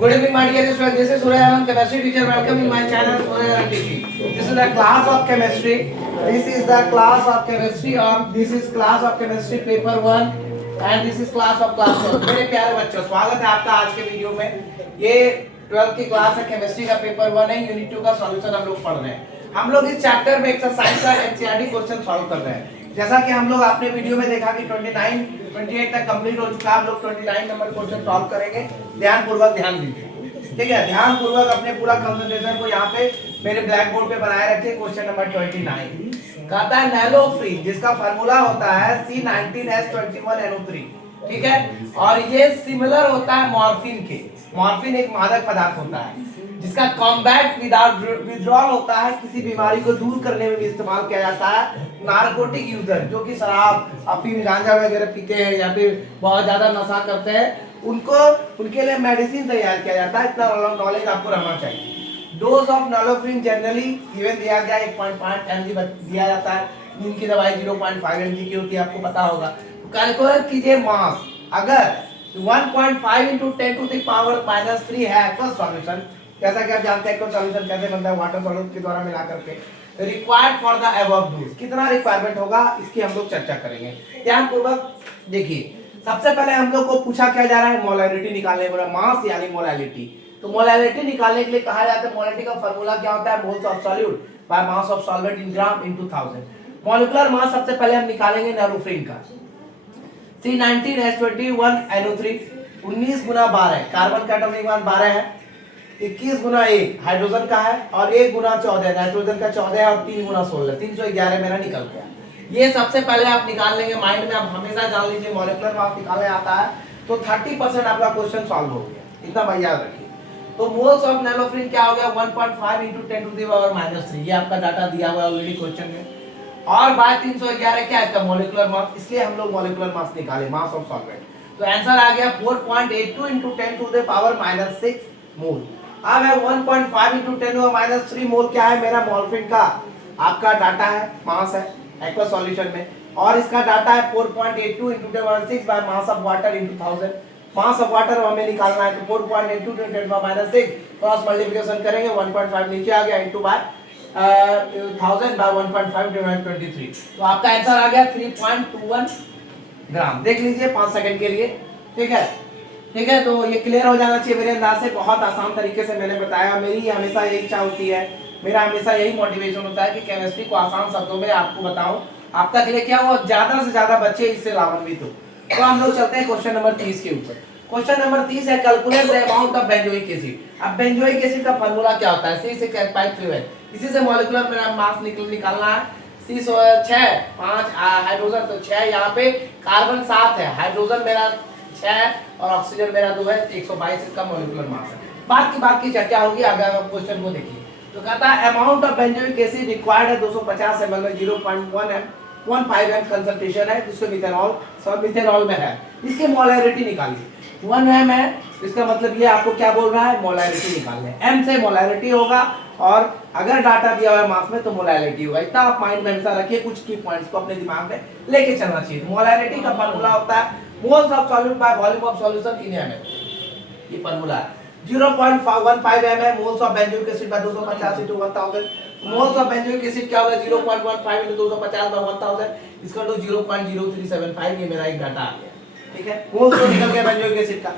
Good evening, my dear students. This is Surya, chemistry teacher. Welcome in my channel, Surya TV. This is the class of chemistry. This is the class of chemistry. This is class of chemistry paper 1 and this is class of class 1. मेरे प्यारे बच्चों, स्वागत है आपका आज के video में। ये 12th की क्लास है, केमिस्ट्री का पेपर 1 है, यूनिट 2 का सॉल्यूशन हम लोग पढ़ रहे हैं। हम लोग इस चैप्टर में एक्सरसाइज का एनसीईआरटी क्वेश्चन सॉल्व कर रहे हैं। जैसा कि हम लोग आपने वीडियो में देखा कि 28 तक कंप्लीट हो चुका है। हम लोग 29 नंबर क्वेश्चन सॉल्व करेंगे। ध्यानपूर्वक ध्यान दीजिए, ठीक है। ध्यानपूर्वक अपने पूरा कंसंट्रेशन को यहाँ पे मेरे ब्लैक बोर्ड पे बनाए रखिए। क्वेश्चन नंबर 29 कहता है नैलोफ्रीन, जिसका फार्मूला होता है C19H21NO3, ठीक है। और ये सिमिलर होता है मॉर्फिन के। मॉर्फिन एक मादक पदार्थ होता है जिसका कॉम्बैट विदाउट विड्रॉल होता है, किसी बीमारी को दूर करने में भी इस्तेमाल किया जाता है। नारकोटिक यूजर जो कि शराब, अफीम, गांजा वगैरह पीते हैं या फिर बहुत ज्यादा नशा करते हैं, उनके लिए मेडिसिन तैयार किया जाता है। इतना नॉलेज आपको रहना चाहिए। डोज ऑफ नैलोफ्रीन जनरली गिवन दिया गया 1.5 mg दिया जाता है। नींद की दवाई 0.5 mg की होती है, आपको पता होगा। कैलकुलेट कीजिए मास। अगर 1.5 × 10⁻³ है एक्वस सॉल्यूशन, जैसा कि आप जानते हैं एक्वस सॉल्यूशन कैसे बनता है, वाटर सॉल्यूशन के द्वारा मिला करके। Required for the above dose, कितना रिक्वायरमेंट होगा इसकी हम लोग चर्चा करेंगे। ध्यानपूर्वक देखिए। सबसे पहले हम लोग को पूछा क्या जा रहा है, मोलैलिटी निकालने बोला, मास यानी मोलैलिटी। तो मोलैलिटी निकालने के लिए कहा जाता है मोलैलिटी का फार्मूला क्या होता है, moles of solute by mass of solvent in gram into 1000। Molecular mass सबसे पहले हम निकालेंगे नैलोफ्रीन का। C19H21NO3 19 × 12, कार्बन का एटॉमिक मान 12 है। 21 × 1 हाइड्रोजन का है और 1 × 14 नाइट्रोजन का 14 है और 3 × 16 311 मेरा निकल गया। ये सबसे पहले आप निकाल लेंगे माइंड में। आप हमेशा जान लीजिए मॉलिक्यूलर मास निकालने आता है तो 30% आपका क्वेश्चन सॉल्व हो गया। इतना भाई याद रखिए। तो मोल्स ऑफ नैलोफ्रीन क्या हो गया, 1.5 × 10⁻³ ये आपका डाटा दिया हुआ है ऑलरेडी क्वेश्चन में। और बाय 311 क्या है इसका मॉलिक्यूलर मास, इसलिए हम लोग मॉलिक्यूलर मास निकाले, मास ऑफ सॉल्वेंट। तो आंसर आ गया 4.82 × 10⁻⁻6 मोल। अब है 1.5 × 10⁻³ मोल क्या है मेरा मॉर्फिन का आपका डाटा है, मास है एक्वस सॉल्यूशन में। और इसका डाटा है 4.82 × 10⁻6 by mass of water into 1000। Mass of water हमें निकालना है तो 4.82 × 10⁻6 क्रॉस मल्टीप्लिकेशन करेंगे, 1.5 नीचे आ गया इनटू बाय 1000 बाय 1.5 / 23। तो आपका आंसर आ गया 3.21 ग्राम। देख लीजिए 5 सेकंड के लिए, ठीक है। ठीक है, तो ये क्लियर हो जाना चाहिए मेरे अंदाज से। बहुत आसान तरीके से मैंने बताया। मेरी हमेशा यही इच्छा होती है, मेरा हमेशा यही मोटिवेशन होता है कि केमिस्ट्री को आसान शब्दों में आपको बताऊं, आप तक लेके आऊं और ज्यादा से ज्यादा बच्चे इससे लाभान्वित हो। तो हम लोग चलते हैं क्वेश्चन नंबर 30 के ऊपर। क्वेश्चन नंबर 30 है calculate the amount of benzoic acid. अब बेंजोइक एसिड का फार्मूला क्या होता है, C6H5 इसी से मॉलिक्यूलर मेरा मास निकालना है। C6 5 हाइड्रोजन, तो 6 यहाँ पे, कार्बन 7 है, हाइड्रोजन मेरा 6 और ऑक्सीजन मेरा 2 है, 122 इसका मॉलिक्यूलर मास है। बात की चर्चा होगी आगे। आप क्वेश्चन को देखिए तो कहता है amount of benzoic acid required है 250 ml में 0.15 m कंसंट्रेशन है, जिसको मिथेनॉल सब मिथेनॉल में है। इसकी मोलैरिटी निकालिए। 1 m है, इसका मतलब ये आपको क्या बोल रहा है, मोलैरिटी निकालना है। m से मोलैरिटी होगा और अगर डाटा दिया हुआ है मास में तो मोलैरिटी होगा। इतना आप माइंड में हमेशा रखिए, कुछ की पॉइंट्स को अपने दिमाग में लेके चलना चाहिए। मोलैरिटी का फार्मूला होता है moles of solute by volume of solution in ml। ये फार्मूला है। 0.15 m है moles of benzoic acid by 250 × 1000। Moles of benzoic acid क्या होगा, 0.15 × 250 बाय 1000, इसका तो 0.0375। ये मेरा एक डाटा आ गया, ठीक है। मोल्स तो निकल गया बेंजोइक एसिड का।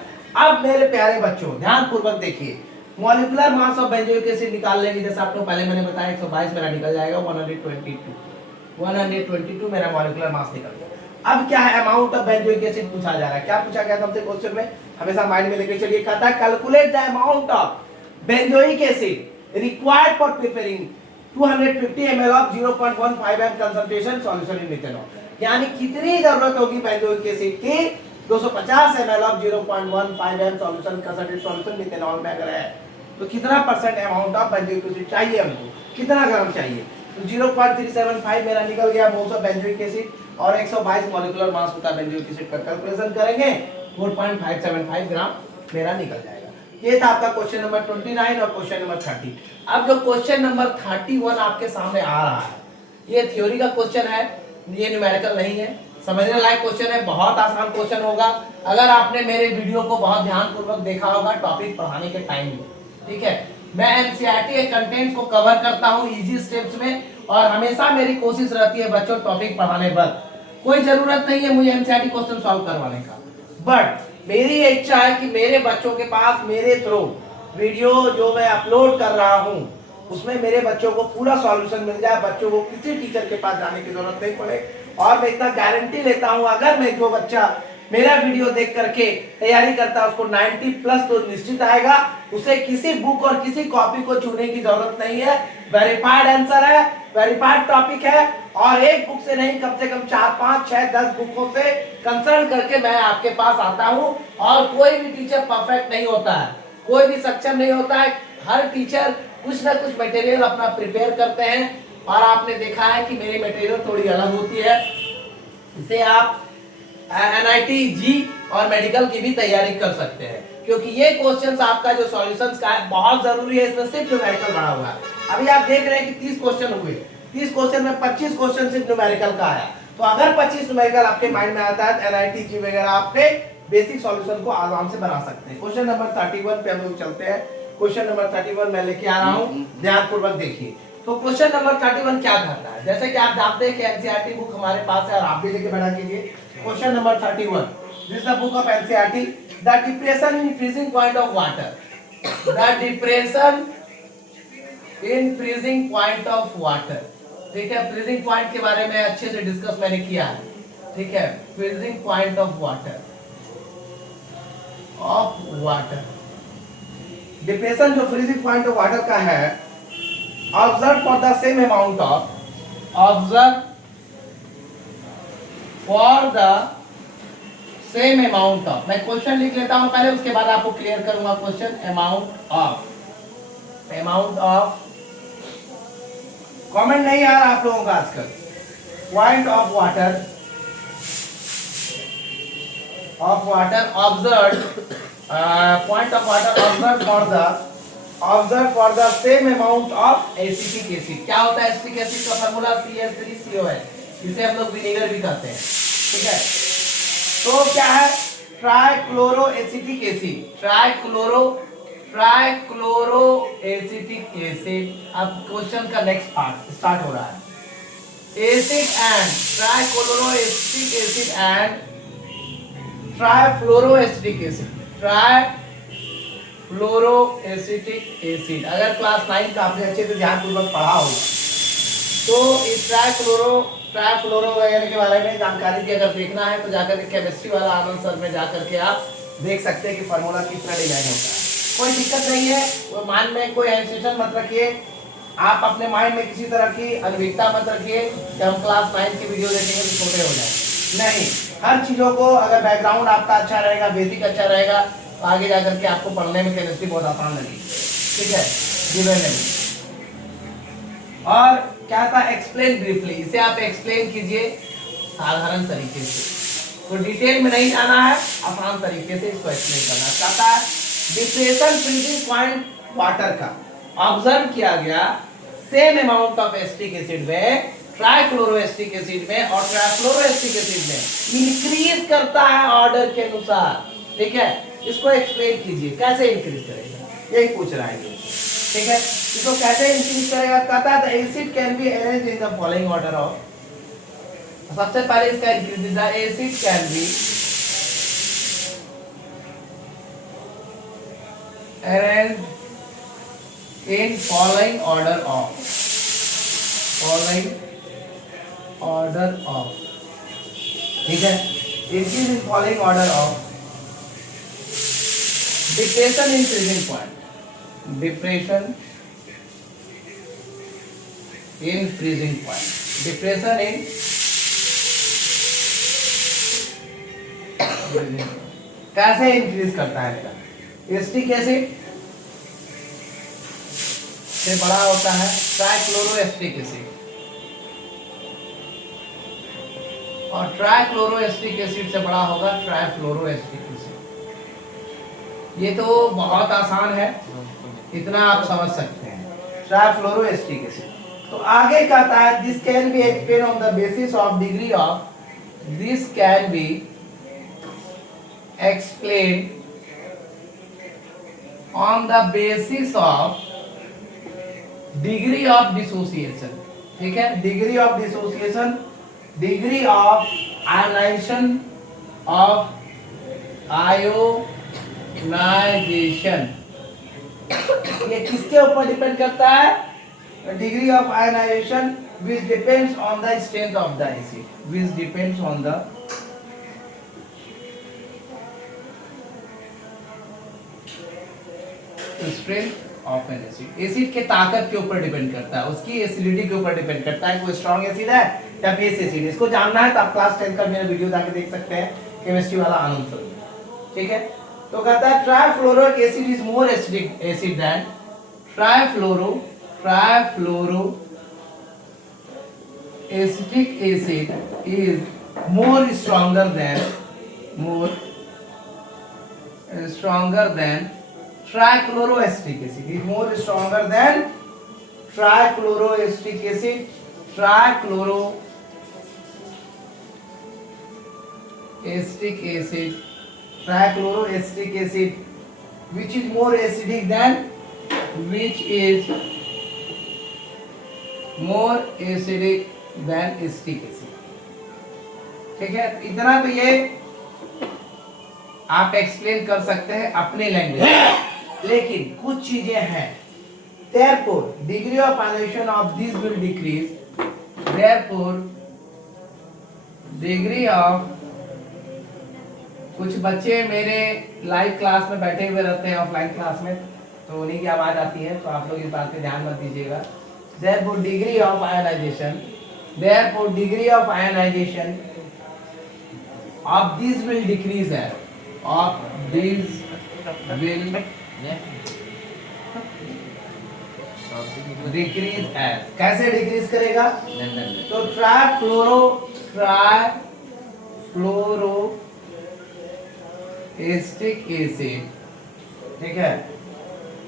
अब मेरे प्यारे बच्चों ध्यानपूर्वक देखिए, molecular mass of benzoic acid निकाल लेंगे। जैसे आपको पहले मैंने बताया 122 मेरा निकल जाएगा, 122 मेरा मॉलिक्यूलर मास निकल गया। अब क्या है, अमाउंट ऑफ बेंजोइक एसिड पूछा जा रहा है। क्या पूछा गया हमसे क्वेश्चन में, हमेशा माइंड में लेके चलिए। कहता है calculate the amount of benzoic acid required for preparing 250 ml of 0.15 m concentration solution in methanol. यानी कितनी जरूरत होगी बेंजोइक एसिड की, 250 ml of 0.15 m solution concentrated solution methanol में अगर है तो कितना percent amount of benzoic acid चाहिए हमको, कितना ग्राम चाहिए। तो 0.375 मेरा निकल गया मोल्स ऑफ बेंजोइक एसिड और 122 मॉलिक्यूलर मास होता है बेंजोइक एसिड का। कैलकुलेशन करेंगे 4.575 ग्राम मेरा निकल जाएगा। ये था आपका क्वेश्चन नंबर 29 और क्वेश्चन नंबर 30। अब जो क्वेश्चन नंबर 31 आपके सामने आ रहा है, ये थ्योरी का क्वेश्चन है, ये न्यूमेरिकल नहीं है, समझने लायक क्वेश्चन है, बहुत आसान क्वेश्चन होगा अगर आपने मेरे वीडियो को बहुत ध्यानपूर्वक देखा होगा टॉपिक पढ़ाने के टाइम में। ठीक है, मैं एनसीईआरटी के कंटेंट्स को कवर करता हूं इजी स्टेप्स में, और हमेशा मेरी कोशिश रहती है बच्चों टॉपिक पढ़ाने पर कोई जरूरत नहीं है मुझे एनसीईआरटी क्वेश्चन सॉल्व करवाने का, बट मेरी इच्छा है कि मेरे बच्चों के पास मेरे थ्रू वीडियो जो मैं अपलोड कर रहा हूं उसमें मेरे बच्चों को पूरा सॉल्यूशन मिल जाए, बच्चों को किसी टीचर के पास जाने की जरूरत नहीं पड़े। और मैं इतना गारंटी लेता हूं अगर मैं जो बच्चा मेरा वीडियो देख करके तैयारी करता है उसको 90 प्लस तो निश्चित आएगा, उसे किसी बुक और किसी कॉपी को छूने की जरूरत नहीं है। वेरीफाइड आंसर है, वेरीफाइड टॉपिक है, और एक बुक से नहीं कम से कम 4, 5, 6, 10 बुकों से कंसल्ट करके मैं आपके पास आता हूं। और कोई भी टीचर परफेक्ट नहीं होता है, कोई भी सक्षम नहीं होता है, हर टीचर कुछ ना कुछ मटेरियल अपना प्रिपेयर करते हैं, और आपने देखा है कि मेरी मटेरियल थोड़ी अलग होती है। इसे आप एनआईटी जी और मेडिकल की भी तैयारी कर सकते हैं, क्योंकि ये क्वेश्चंस आपका जो सॉल्यूशंस का है बहुत जरूरी है, इसमें सिर्फ न्यूमेरिकल बना हुआ है। अभी आप देख रहे हैं कि 30 क्वेश्चन हुए, 30 क्वेश्चन में 25 क्वेश्चन सिर्फ न्यूमेरिकल का आया। तो अगर 25 न्यूमेरिकल आपके माइंड में आता है तो एनआईटी जी वगैरह आपके बेसिक सॉल्यूशन को आराम से बना सकते हैं। क्वेश्चन नंबर 31 पे हम लोग चलते हैं। क्वेश्चन नंबर 31 मैं लेके आ रहा हूँ, ध्यानपूर्वक देखिए। तो क्वेश्चन नंबर 31 क्या करता है, जैसे कि आप जानते हैं कि एनसीईआरटी बुक हमारे पास है और आप भी लेके बैठा कीजिए। Question number 31, this is the book of NCERT, the depression in freezing point of water, the depression in freezing point of water. ठीक है, फ्रीजिंग पॉइंट के बारे में अच्छे से डिस्कस मैंने किया है। ठीक है, freezing point of water, depression जो फ्रीजिंग पॉइंट ऑफ वाटर का है, observe for the same amount of, observe for the same amount of, मैं क्वेश्चन लिख लेता हूं पहले, उसके बाद आपको क्लियर करूंगा क्वेश्चन। अमाउंट ऑफ कमेंट नहीं आ रहा आप लोगों का आजकल। Point of water, observe point of water observe for the same amount of acetic acid. क्या होता है एसिटिक एसिड का फार्मूला? CH3COL, इसे हम लोग विनेगर भी कहते हैं। ठीक है, तो क्या है? Trichloro acetic acid, trichloro acetic acid. अब क्वेश्चन का नेक्स्ट पार्ट स्टार्ट हो रहा है। Acid and trichloro acetic acid and trifluoro acetic acid, trifluoro acetic acid. अगर क्लास 9 का आपने अच्छे से ध्यानपूर्वक पढ़ा होगा तो इस ट्राइफ्लोरो वगैरह के बारे में जानकारी की अगर देखना है तो जाकर के केमिस्ट्री वाला आनंद सर में जाकर के आप देख सकते हैं कि फार्मूला किस तरह डिजाइन होता है। कोई दिक्कत नहीं है, वो माइंड में कोई हेजिटेशन मत रखिए, आप अपने माइंड में किसी तरह की अनभिज्ञता मत रखिए कि हम क्लास 9 की वीडियो देखेंगे तो छोटे हो जाएंगे। नहीं, हर चीजों को अगर बैकग्राउंड आपका अच्छा रहेगा, बेसिक अच्छा रहेगा, तो आगे जाकर के आपको पढ़ने में केमिस्ट्री बहुत आसान लगेगी। ठीक है, जीवन में। और क्या था? एक्सप्लेन ब्रीफली, इसे आप एक्सप्लेन कीजिए साधारण तरीके से, तो डिटेल में नहीं जाना है, आसान तरीके से इसको एक्सप्लेन करना चाहता है। डिप्रेशन फ्रीजिंग पॉइंट वाटर का ऑब्जर्व किया गया same amount of acetic acid में, ट्राइक्लोरो एसिटिक एसिड में और ट्राइफ्लोरो एसिटिक एसिड में इंक्रीज करता है ऑर्डर के अनुसार। ठीक है, इसको एक्सप्लेन कीजिए कैसे इंक्रीज करेगा, यही पूछ रहा है। ठीक है, इसको कैसे इंक्रीज करेगा? कहता है the acid can be arranged in the following order of, सबसे पहले इसका increase, the acid can be arranged in following order of, ठीक है, increase in following order of depression in freezing point, depression in freezing point, depression in कैसे increase करता है इसका? Acetic acid से बड़ा होता है ट्राइक्लोरो एसिटिक एसिड, और ट्राइक्लोरो एसिटिक एसिड से बड़ा होगा ट्राइफ्लोरो एसिटिक एसिड। ये तो बहुत आसान है, इतना आप समझ सकते हैं, ट्राइफ्लोरो एसिटिक एसिड। तो आगे कहता है this can be explain on the basis of degree of This can be explained on the basis of degree of dissociation. ठीक है, degree of dissociation, degree of ionization of ionization. ये किसके ऊपर depend करता है? Degree of ionization which depends on the strength of the acid, which depends on the strength of an acid. Acid के ताकत के ऊपर डिपेंड करता है, उसकी एसिडिटी के ऊपर डिपेंड करता है, कोई स्ट्रॉन्ग एसिड है या बेस एसिड। इसको जानना है तो आप क्लास 10 का मेरा वीडियो जाके देख सकते हैं, केमिस्ट्री वाला आनंद सर। ठीक है, तो कहता है trifluoric acid is more acidic acid than trifluoro acetic acid is more stronger than trichloroacetic acid is more stronger than trichloroacetic acid. Trichloroacetic acid which is more acidic than acetic acid. ठीक है, इतना तो ये आप explain कर सकते हैं अपने लैंग्वेज में, लेकिन कुछ चीजें हैं। Therefore, degree of ionization of these will decrease. Therefore, degree of कुछ बच्चे मेरे लाइव क्लास में बैठे हुए रहते हैं ऑफलाइन क्लास में, तो उन्हीं की आवाज आती है, तो आप लोग इस बात पे ध्यान मत दीजिएगा। Therefore, degree of ionization of these will decrease as कैसे डिक्रीज करेगा? तो ट्राइफ्लोरोएस्टिक एसिड, ठीक है,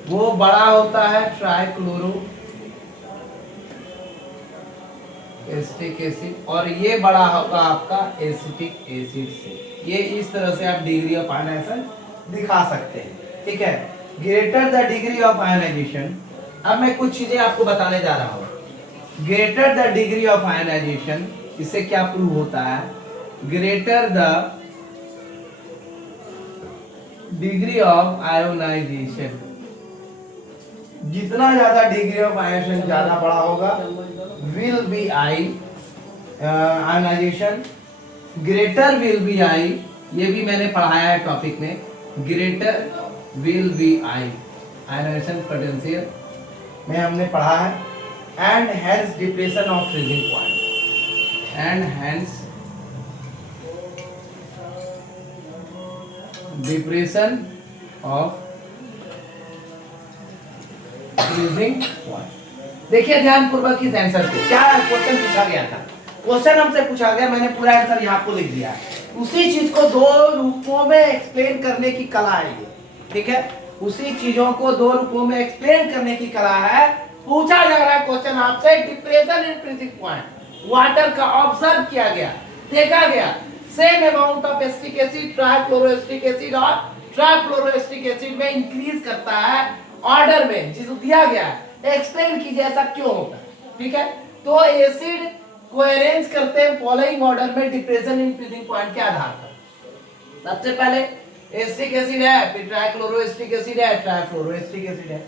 वो बड़ा होता है ट्राइक्लोरोएस्टिक एसिड, और ये बड़ा होगा आपका एसिटिक एसिड से। ये इस तरह से आप डिग्री ऑफ आयनाइजेशन दिखा सकते हैं। ठीक है, greater the degree of ionisation, अब मैं कुछ चीजें आपको बताने जा रहा हूं। Greater the degree of ionisation, इससे क्या प्रूव होता है? Greater the degree of ionisation, जितना ज्यादा डिग्री ऑफ आयोनाइजेशन ज्यादा बड़ा होगा, will be ionisation greater will be i, ये भी मैंने पढ़ाया है टॉपिक में। Greater will be ionisation potential में हमने पढ़ा है। And hence depression of freezing point, and hence depression of freezing point. देखिए ध्यान पूर्वक इस आंसर को, क्या क्वेश्चन पूछा गया था? क्वेश्चन हमसे पूछा गया, मैंने पूरा आंसर यहाँ को लिख दिया है। उसी चीज को दो रूपों में एक्सप्लेन करने की कला है ये। ठीक है, उसी चीजों को दो रूपों में एक्सप्लेन करने की कला है। पूछा जा रहा है क्वेश्चन आपसे, depression in freezing point water का ऑब्जर्व किया गया, देखा गया, same amount of acetic acid trifluoroacetic acid और ट्राइफ्लोरोएस्टिक एसिड में इंक्रीज करता है ऑर्डर में, जिसको दिया गया है। एक्सप्लेन कीजिए ऐसा क्यों होता है। ठीक है, तो एसिड को अरेंज करते हैं फॉलोइंग ऑर्डर में डिप्रेशन इन फ्रीजिंग पॉइंट के आधार पर। सबसे पहले एसिटिक एसिड है, फिर ट्राइक्लोरोएस्टिक एसिड है, ट्राइफ्लोरोएस्टिक एसिड है।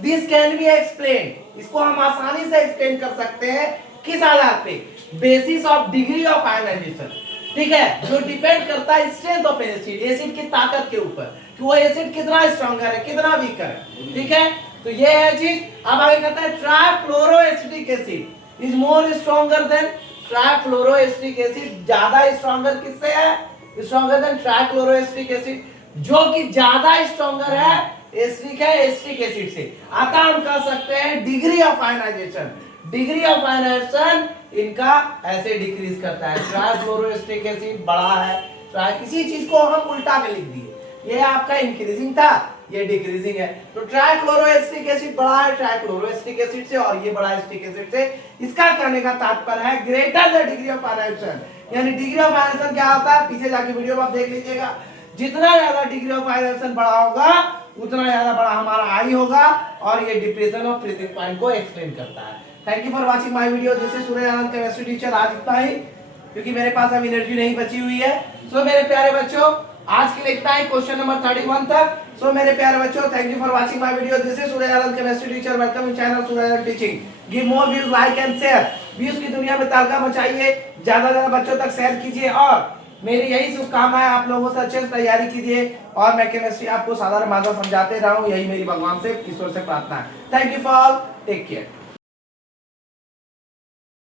दिस कैन बी एक्सप्लेन, इसको हम आसानी से एक्सप्लेन कर सकते हैं किस आधार पे? Basis of degree of ionisation. ठीक है, जो डिपेंड करता है स्ट्रेंथ ऑफ एसिड, एसिड की ताकत के ऊपर कि वो एसिड कितना स्ट्रॉन्गर है, कितना वीकर है। ठीक है, तो ये है चीज। अब आगे कहता है trifluoroacetic acid is more stronger than trifluoroacetic acid, ज्यादा स्ट्रॉन्गर किससे है? स्ट्रॉन्गर देन ट्राइक्लोरोएस्टिक एसिड, जो कि ज्यादा स्ट्रॉन्गर है एसिडिक है एसिटिक एसिड से। आता हम कह सकते हैं degree of ionisation, degree of ionisation इनका ऐसे डिक्रीज करता है। ट्राइफ्लोरोएस्टिक एसिड बड़ा है, इसी चीज को हम उल्टा के लिख दिए, ये आपका इंक्रीजिंग था, ये डिक्रीजिंग है। तो ट्राइक्लोरोएस्टिक एसिड बड़ा है ट्राइक्लोरोएस्टिक एसिड से, और ये बड़ा एसिटिक एसिड से। इसका कहने का तात्पर्य है greater the degree of ionisation यानी डिग्री ऑफ आयरेशन क्या होता है, पीछे जाके वीडियो में आप देख लीजिएगा। जितना ज्यादा डिग्री ऑफ आयरेशन बड़ा होगा उतना ज्यादा बड़ा हमारा आई होगा, और ये डिप्रेशन ऑफ फ्रीजिंग पॉइंट को एक्सप्लेन करता है। Thank you for watching my video. This is Suraj Anand chemistry teacher. आज इतना ही, क्योंकि मेरे पास अब एनर्जी नहीं बची हुई है। सो मेरे प्यारे बच्चों, आज के लिए इतना ही, क्वेश्चन नंबर 31 तक। सो मेरे प्यारे बच्चों, thank you for watching my video. This is Suraj Anand chemistry teacher. Welcome in channel Suraj Anand teaching. Give more views, like and share. Views की दुनिया में तड़का मचाइए, ज्यादा ज्यादा बच्चों तक शेयर कीजिए, और मेरी यही शुभकामना है, आप लोगों से अच्छे से तैयारी कीजिए और मैं केमिस्ट्री आपको साधारण भाषा समझाते रहूं, यही मेरी भगवान से, ईश्वर से प्रार्थना है। Thank you for, take care.